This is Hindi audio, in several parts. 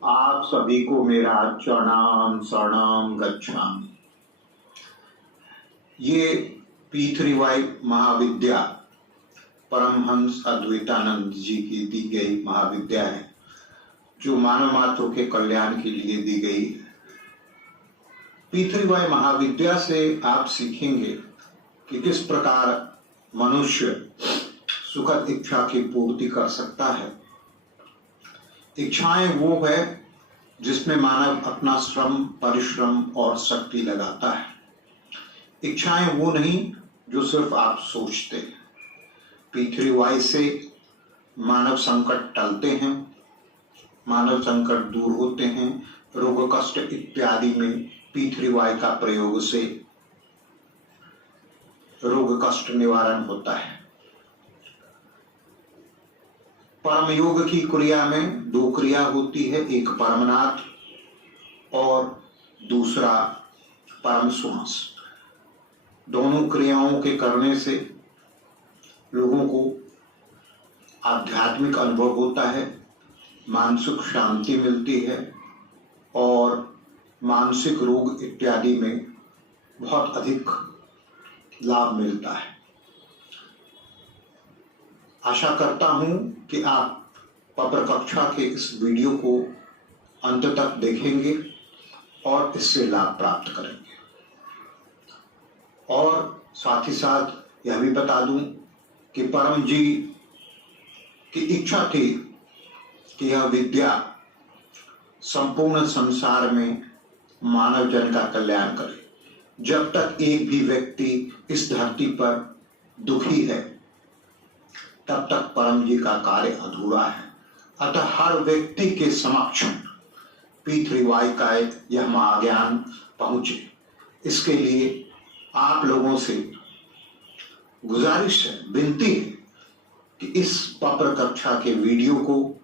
आप सभी को मेरा प्रणाम शरणम गच्छामि। ये P3Y महाविद्या परमहंस अद्वैतानंद जी की दी गई महाविद्या है, जो मानव मात्रों के कल्याण के लिए दी गई है। P3Y महाविद्या से आप सीखेंगे कि किस प्रकार मनुष्य सुखद इच्छा की पूर्ति कर सकता है। इच्छाएं वो है जिसमें मानव अपना श्रम, परिश्रम और शक्ति लगाता है। इच्छाएं वो नहीं जो सिर्फ आप सोचते हैं। P3Y से मानव संकट टलते हैं, मानव संकट दूर होते हैं। रोग कष्ट इत्यादि में P3Y का प्रयोग से रोग कष्ट निवारण होता है। परम योग की क्रिया में दो क्रिया होती है, एक परमनाथ और दूसरा परम श्वास। दोनों क्रियाओं के करने से लोगों को आध्यात्मिक अनुभव होता है, मानसिक शांति मिलती है और मानसिक रोग इत्यादि में बहुत अधिक लाभ मिलता है। आशा करता हूं कि आप पब्र कक्षा के इस वीडियो को अंत तक देखेंगे और इससे लाभ प्राप्त करेंगे। और साथ ही साथ यह भी बता दूं कि परम जी की इच्छा थी कि यह विद्या संपूर्ण संसार में मानव जन का कल्याण करे। जब तक एक भी व्यक्ति इस धरती पर दुखी है, तब तक परम जी का कार्य अधूरा है। अतः हर व्यक्ति के समक्ष P3Y का यह महाज्ञान पहुंचे, इसके लिए आप लोगों से गुजारिश है, विनती है कि इस पब्र कक्षा के वीडियो को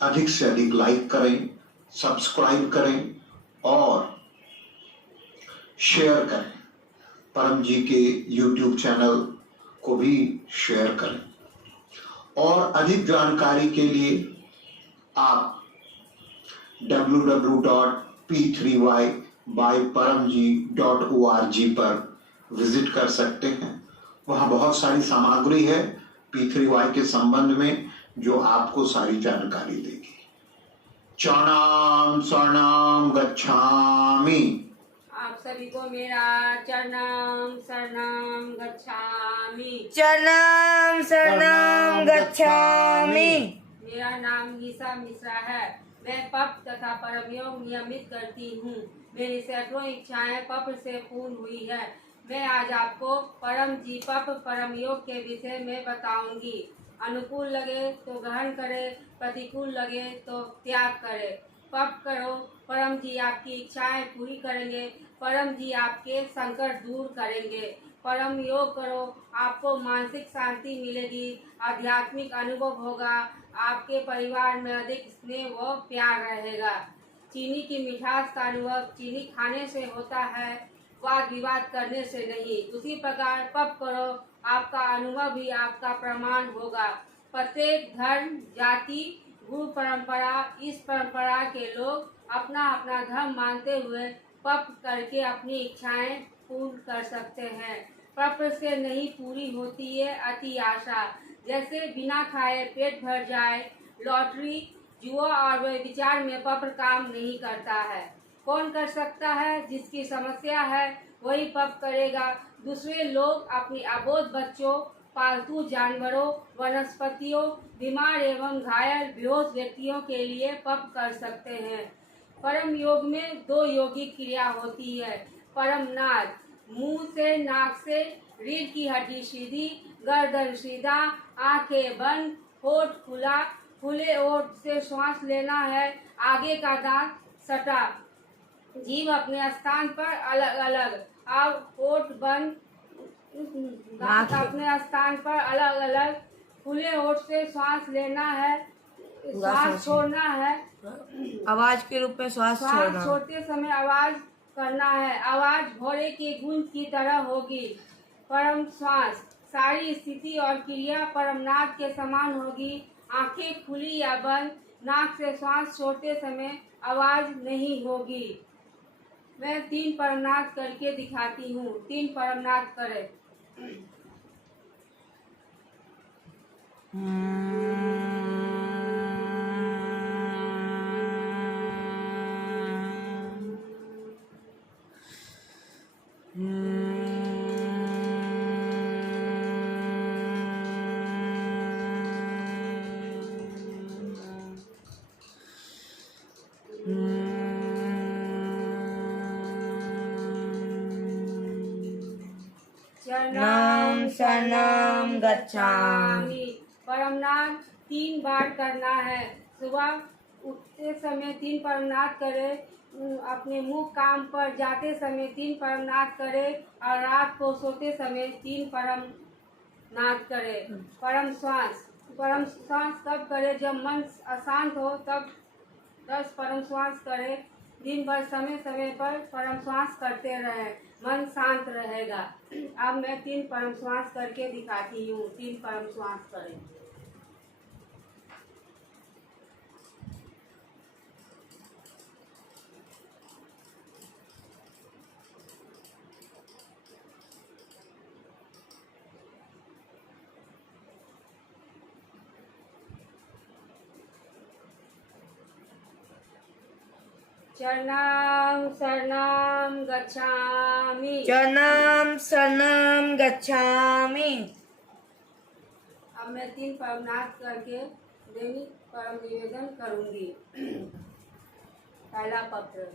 अधिक से अधिक लाइक करें, सब्सक्राइब करें और शेयर करें। परम जी के YouTube चैनल को भी शेयर करें और अधिक जानकारी के लिए आप www.p3ybyparamji.org पर विजिट कर सकते हैं। वहाँ बहुत सारी सामग्री है P3Y के संबंध में जो आपको सारी जानकारी देगी। चरणाम शरणम गच्छामि। आप सभी को मेरा चरणम शरणम गच्छामि। चरणम शरणम गच्छामि। मेरा नाम निशा मिश्रा है। मैं पप तथा परमयोग नियमित करती हूँ। मेरी सैकड़ों इच्छाएं पप से पूर्ण हुई है। मैं आज आपको परम जी पप परम योग के विषय में बताऊंगी। अनुकूल लगे तो ग्रहण करे, प्रतिकूल लगे तो त्याग करे। पप करो, परम जी आपकी इच्छाएं पूरी करेंगे। परम जी आपके संकट दूर करेंगे। परम योग करो, आपको मानसिक शांति मिलेगी, आध्यात्मिक अनुभव होगा, आपके परिवार में अधिक स्नेह व प्यार रहेगा। चीनी की मिठास का अनुभव चीनी खाने से होता है, वाद विवाद करने से नहीं। उसी प्रकार पप करो, आपका अनुभव भी आपका प्रमाण होगा। प्रत्येक धर्म, जाति, गुरु परंपरा, इस परंपरा के लोग अपना अपना धर्म मानते हुए पप करके अपनी इच्छाएं पूर्ण कर सकते हैं। पप से नहीं पूरी होती है अति आशा। जैसे बिना खाए पेट भर जाए, लॉटरी, जुआ और व्यभिचार में पप काम नहीं करता है। कौन कर सकता है? जिसकी समस्या है वही पप करेगा। दूसरे लोग अपनी अबोध बच्चों, पालतू जानवरों, वनस्पतियों, बीमार एवं घायल बेहोश व्यक्तियों के लिए पप कर सकते हैं। परम योग में दो योगिक क्रिया होती है। परम नाद, मुंह से नाक से रीढ़ की हड्डी सीधी, गर्दन सीधा, आंखें बंद, होठ खुला, खुले होठ से श्वास लेना है। आगे का दांत सटा, जीभ अपने स्थान पर अलग अलग। अब होठ बंद, दांत अपने स्थान पर अलग अलग। खुले होठ से श्वास लेना है, श्वास छोड़ना है। आवाज के रूप में श्वास छोड़ना। छोड़ते समय आवाज करना है। आवाज घोड़े की गूंज की तरह होगी। परम श्वास, सारी स्थिति और क्रिया परमनाथ के समान होगी। आंखें खुली या बंद, नाक से श्वास छोड़ते समय आवाज नहीं होगी। मैं 3 परमनाथ करके दिखाती हूँ। 3 परमनाथ करें। नाम शरणम गच्छामि। परमनाथ 3 बार करना है। सुबह उठते समय 3 परमनाथ करे, अपने मुख काम पर जाते समय 3 परमनाथ करे और रात को सोते समय 3 परमनाथ करे। परम श्वास तब करे जब मन अशांत हो, तब 10 परम श्वास करे। दिन भर समय समय पर परम श्वास करते रहे, मन शांत रहेगा। अब मैं 3 परम श्वास करके दिखाती हूँ। 3 परम श्वास करें। चरणं शरणं गच्छामि। चरणम शरणम गच्छामि। अब मैं 3 परमनाथ करके दैनिक परम निवेदन करूंगी। पहला पत्र।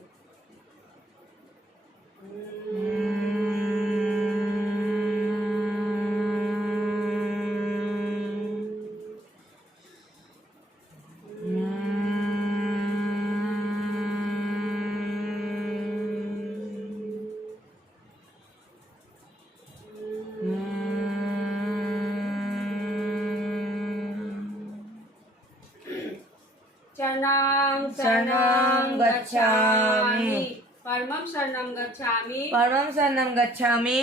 चरणं शरणं गच्छामि। परमं शरणं गच्छामि। परमं शरणं गच्छामि।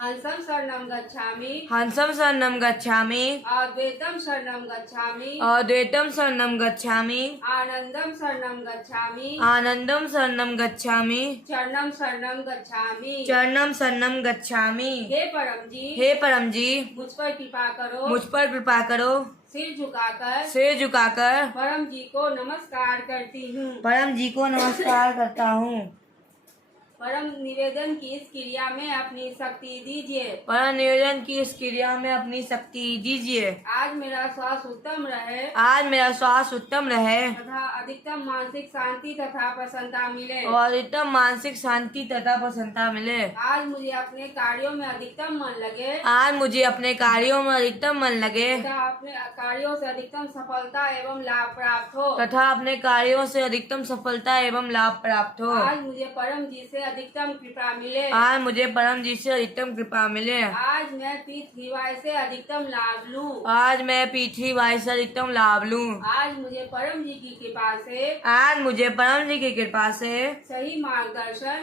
हंसं शरणं गच्छामि। हंसं शरणं गच्छामि। अद्वैतं शरणं गच्छामि। अद्वैतं शरणं गच्छामि। आनंदं शरणं गच्छामि। आनंदं शरणं गच्छामि। चरणं शरणं गच्छामि। चरणम शरणम गच्छामि। हे परम जी, हे परम जी, मुझ पर कृपा करो। मुझ पर कृपा करो। सिर झुकाकर सिर झुकाकर परम जी को नमस्कार करती हूँ। परम जी को नमस्कार करता हूँ। परम निवेदन की इस क्रिया में अपनी शक्ति दीजिए। परम निवेदन की इस क्रिया में अपनी शक्ति दीजिए। आज मेरा श्वास उत्तम रहे आज मेरा श्वास उत्तम रहे तथा अधिकतम मानसिक शांति तथा प्रसन्नता मिले। और अधिकतम मानसिक शांति तथा प्रसन्नता मिले। आज मुझे अपने कार्यों में अधिकतम मन लगे आज मुझे अपने कार्यों में अधिकतम मन लगे तथा अपने कार्यों से अधिकतम सफलता एवं लाभ प्राप्त हो। तथा अपने कार्यों से अधिकतम सफलता एवं लाभ प्राप्त हो। आज मुझे परम जी से अधिकतम कृपा मिले। आज मुझे परम जी से अधिकतम कृपा मिले। आज मैं पृथ्वी से अधिकतम लाभ लूं। आज मैं पृथ्वी वायु से अधिकतम लाभ लूं। आज मुझे परम जी की कृपा से आज मुझे परम जी की कृपा से सही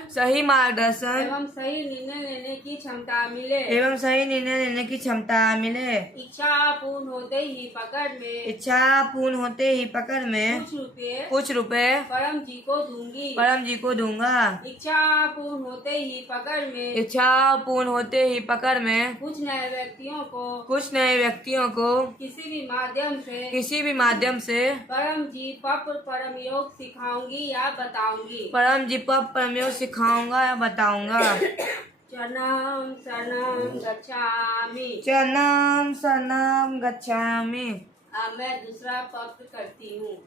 सही मार्गदर्शन एवं सही निर्णय लेने की क्षमता मिले। एवं सही निर्णय लेने की क्षमता मिले। इच्छा पूर्ण होते ही पकड़ में इच्छा पूर्ण होते ही पकड़ में कुछ रुपए परम जी को दूंगी। परम जी को दूंगा। इच्छा पूर्ण होते ही पकड़ में इच्छा पूर्ण होते ही पकड़ में कुछ नए व्यक्तियों को किसी भी माध्यम से परम जी परम योग सिखाऊंगी या बताऊंगी। परम जी परम योग सिखाऊंगा या बताऊंगा। चरणं शरणं गच्छामि। चरणं शरणं गच्छामि। अब मैं दूसरा पक्ष करती हूँ।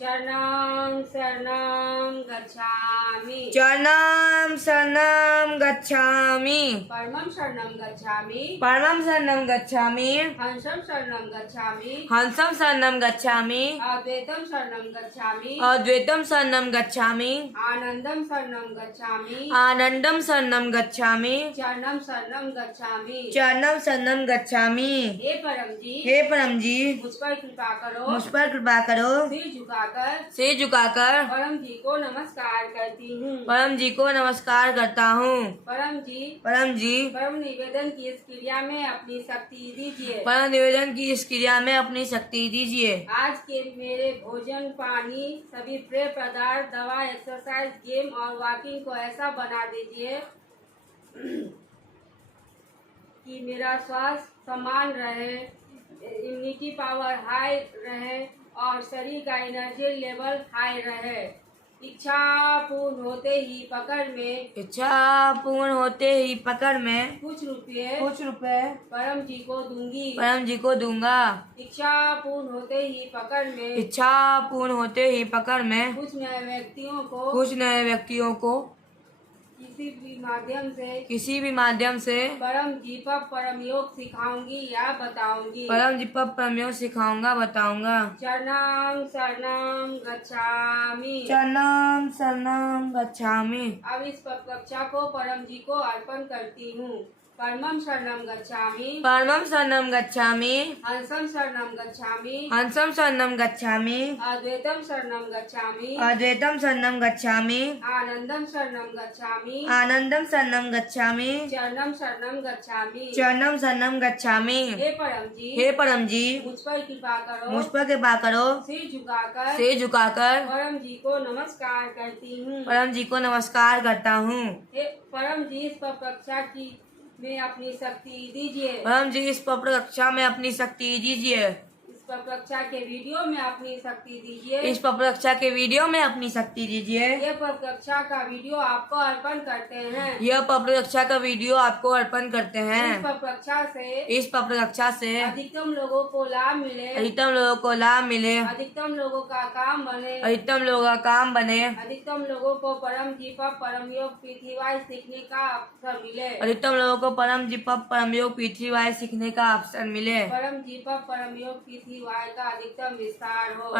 चरणं शरणं गच्छामि। चरणं शरणं गच्छामि परमं शरणं गच्छामि परमं शरणं गच्छामि हंसं शरणं गच्छामि हंसं शरणं गच्छामि अद्वैतं शरणं गच्छामि अद्वैतं शरणं गच्छामि आनंदं शरणं गच्छामि आनंदं शरणं गच्छामि चरणं शरणं गच्छामि चरणं शरणं गच्छामि। हे परम जी हे परम जी मुझ पर कृपा करो मुझ पर कृपा करो सिर झुकाकर परम जी को नमस्कार करती हूँ। परम जी को नमस्कार करता हूँ। परम जी परम निवेदन की इस क्रिया में अपनी शक्ति दीजिए। परम निवेदन की इस क्रिया में अपनी शक्ति दीजिए। आज के मेरे भोजन पानी सभी प्रिय पदार्थ दवा एक्सरसाइज गेम और वॉकिंग को ऐसा बना दीजिए कि मेरा स्वास्थ्य समान रहे, इम्यूनिटी पावर हाई रहे और शरीर का एनर्जी लेवल हाई रहे। इच्छा पूर्ण होते ही पकड़ में कुछ रुपए परम जी को दूंगा। इच्छा पूर्ण होते ही पकड़ में कुछ नए व्यक्तियों को किसी भी माध्यम से परम जीपक परम योग सिखाऊंगी या बताऊंगी। बताऊंगा। चरणं शरणं गच्छामि। अब इस कक्षा को परम जी को अर्पण करती हूँ। परमं शरणं गच्छामि हंसं शरणं गच्छामि अद्वैतं शरणं गच्छामि आनंदं शरणं गच्छामि चरणं शरणं गच्छामि। हे परम जी मुझ पर कृपा करो सिर झुकाकर परम जी को नमस्कार करता हूँ। परम जी इस पर कक्षा की में अपनी शक्ति दीजिए। इस पर कक्षा के वीडियो में अपनी शक्ति दीजिए। यह पर कक्षा का वीडियो आपको अर्पण करते हैं। इस पर कक्षा से अधिकतम लोगों को लाभ मिले। अधिकतम लोगों का काम बने। अधिकतम लोगों को परम जी पर परम योग पृथ्वीवाई सीखने का अवसर मिले। परम जी पर परम योग पृथ्वीवाई का अधिकतम विस्तार हो।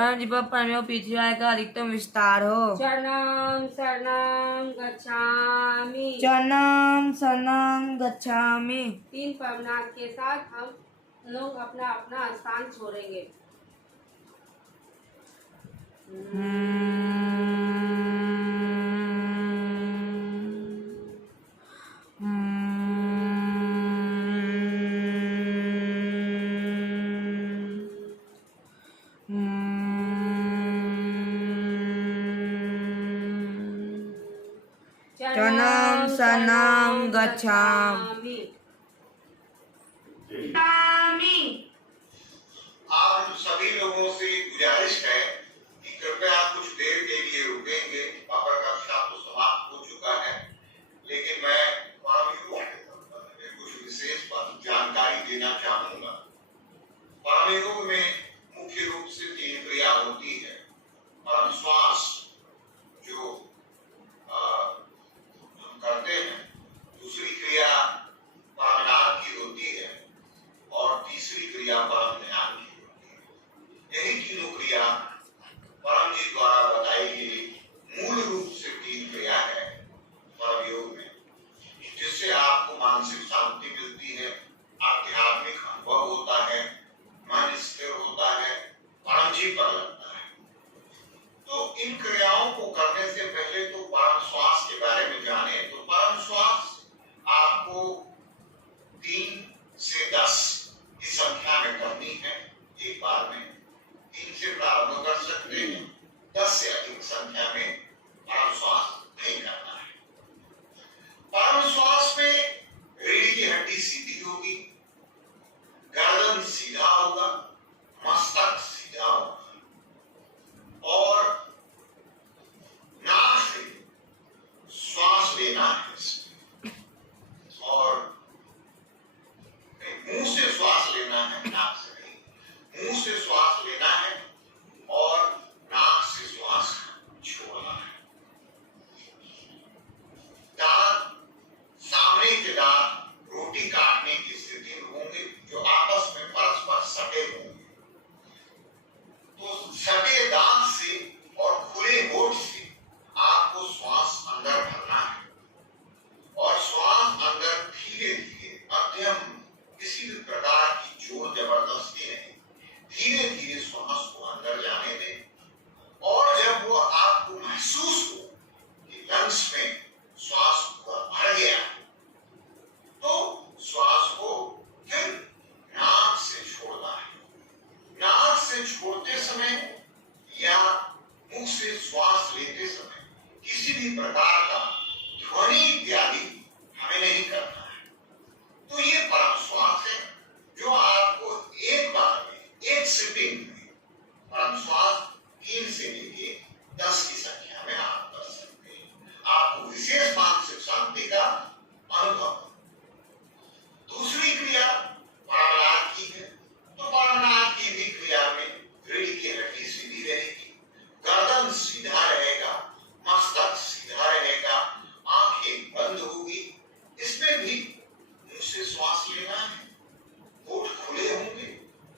चरणं शरणं गच्छामि। 3 प्रणाम के साथ हम लोग अपना स्थान छोड़ेंगे। चरणं शरणं गच्छामि। आप सभी लोगों से गुजारिश है कि कृपया कुछ देर के लिए रुकेंगे। पापा कक्षा तो समाप्त हो चुका है, लेकिन मैं परमयोग के संबंध में कुछ विशेष जानकारी देना चाहूंगा। परमयोग में मुख्य रूप से 3 क्रिया होती है। परम श्वास जो हम करते हैं, दूसरी क्रिया परमनाद की होती है और तीसरी क्रिया परम ध्यान की होती है। यही तीनों क्रिया परम जी द्वारा बताई गई मूल रूप से 3 क्रिया है परम योग में। मध्यम, किसी भी प्रकार की जोर जबरदस्ती नहीं, धीरे धीरे श्वास को अंदर जाने दें। और जब वो आपको महसूस हो कि लंग्स में श्वास पूरा भर गया, तो श्वास को फिर नाक से छोड़ना है। नाक से छोड़ते समय या मुख से श्वास लेते समय किसी भी प्रकार का ध्वनि इत्यादि हमें नहीं करना है। तो ये परम श्वास है जो आपको एक बार में, एक सिटिंग में परम श्वास 3 से लेके 10 की संख्या में आप कर सकते हैं। आपको विशेष मानसिक शांति का अनुभव। दूसरी क्रिया प्राणायाम की है। तो प्राणायाम की भी क्रिया में रीढ़ की हड्डी सीधी रहेगी, गर्दन सीधा रहेगा, मस्तक सीधा रहेगा, आंखें बंद होगी। इसमें भी मुंह से श्वास लेना है, होठ खुले होंगे,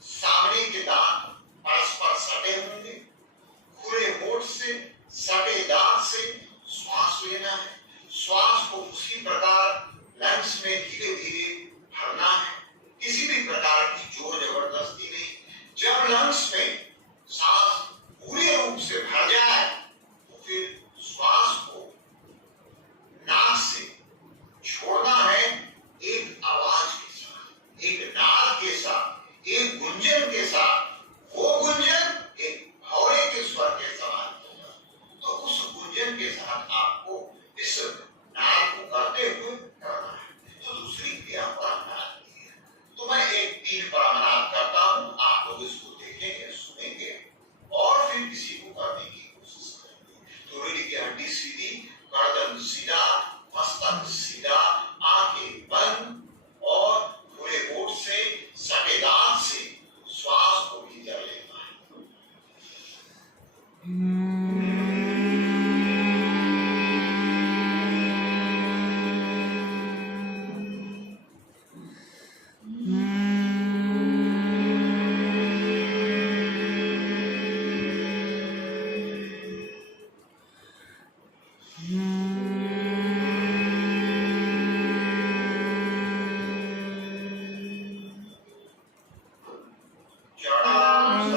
सामने के दांत परस्पर सटे होंगे, खुले होठ से सटे दांत से श्वास लेना है। श्वास को उसी प्रकार लंग्स में धीरे धीरे भरना है, किसी भी प्रकार की जोर जबरदस्ती नहीं। जब लंग्स में सांस पूरे रूप से भर जाए तो फिर श्वास को नाक से छोड़ना है, एक आवाज के साथ, एक नाद के साथ, एक गुंजन के साथ। वो गुंजन एक भौरे के स्वर के समान होगा। तो उस गुंजन के साथ आपको इस नाद को करते हुए करना है। तो दूसरी क्रिया प्राणायाम की है। तो मैं एक 3 प्राणायाम करता हूँ, आप लोग इसको देखेंगे, सुनेंगे और फिर किसी को करने की कोशिश करेंगे। तो रीढ़ की हड्डी सीधी, गर्दन सीधा, मस्तक सीधा, आंखें बंद और खुले होठ से सटे दांत से श्वास को भीतर लेना है।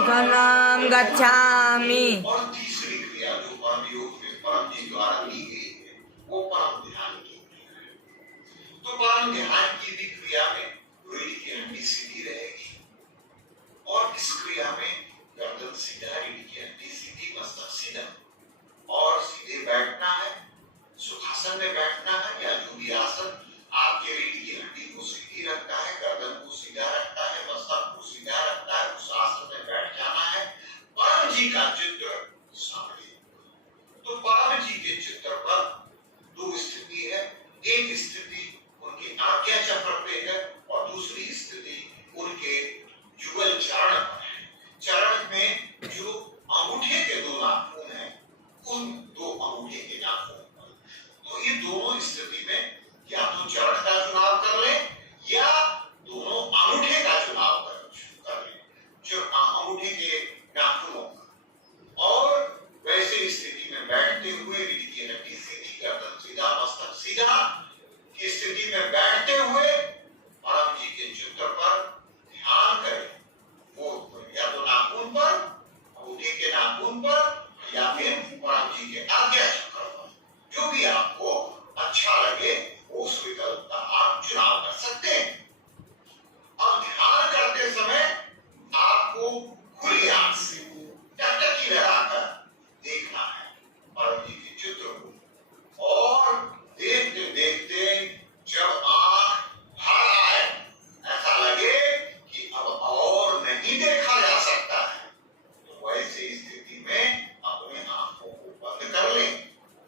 शरणं गच्छामि। और तीसरी क्रिया जो परम योग में परम जी द्वारा ली गई है, वो परम ध्यान की क्रिया है। तो परम ध्यान की भी क्रिया में रीढ़ की हड्डी सीधी रहेगी और इस क्रिया में गर्दन सीधा, रीढ़ की हड्डी सीधी, मस्तक सीधा और सीधे बैठना है। सुखासन में बैठना है या जो भी आसन आपके रीढ़ की हड्डी को सीधी रखता है, गर्दन को सीधा रखता है, मस्तक को सीधा रखता है, उस आसन में बैठ जाना है। परम जी का चित्र सामने। तो परम जी के चित्र पर 2 स्थिति है। एक स्थिति उनके आज्ञा चक्र पे है और दूसरी स्थिति उनके युगल चरण पर है। चरण में जो अंगूठे के 2 नाखून हैं, उन 2 अंगूठे के नाखून पर। तो ये दोनों स्थिति में या तो चरण का चुनाव कर ले या दोनों अंगूठे का चुनाव कर ले, जो अंगूठे के नाखूनों का। और वैसे स्थिति में बैठते हुए रीढ़ की हड्डी सीधी, गर्दन सीधा, मस्तक सीधा की स्थिति में बैठते हुए परम जी के चित्र पर ध्यान करें। वो या तो नाखून पर, अंगूठे के नाखून पर या फिर परम जी के आज्ञा चक्र पर, जो भी आपको अच्छा लगे उस विकल्प का आप चुनाव कर सकते हैं। अब ध्यान करते समय आपको खुली आंख से टकटकी लगाकर देखना है परम जी के चित्र को। और देखते देखते जब आंख भर आए, ऐसा लगे कि अब और नहीं देखा जा सकता है, तो वैसे स्थिति में अपने आंखों को बंद कर लें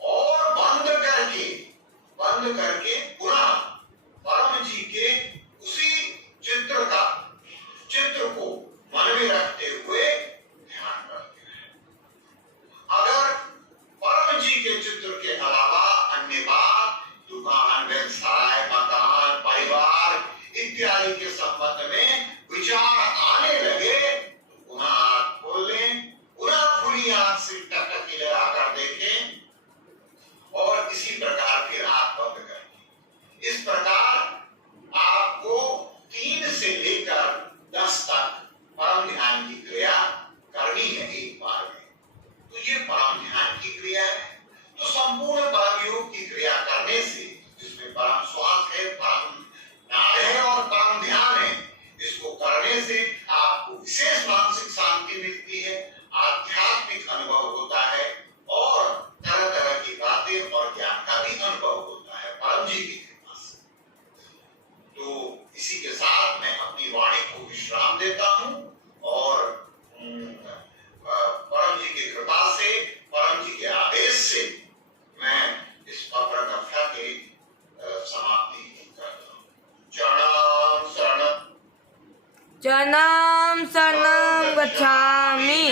और बंद करके पुनः परम जी के उसी चित्र को मन में रखते हुए ध्यान करते हैं। अगर परम जी के चित्र के अलावा अन्य बात, दुकान, व्यवसाय, मकान, परिवार इत्यादि के संबंध में विचार आने लगे तो पुनः आंख खोल लें, पुनः खुली आंख से टकटकी लगाकर देखें और इसी प्रकार फिर आंख बंद करें। इस प्रकार आपको भी अनुभव होता है परम जी की कृपा से। तो इसी के साथ मैं अपनी वाणी को विश्राम देता हूं और परम जी की कृपा से, परम जी के आदेश से मैं इस पत्र कथा की समाप्ति करता हूं। चरणम शरणम चरणम शरणं गच्छामि।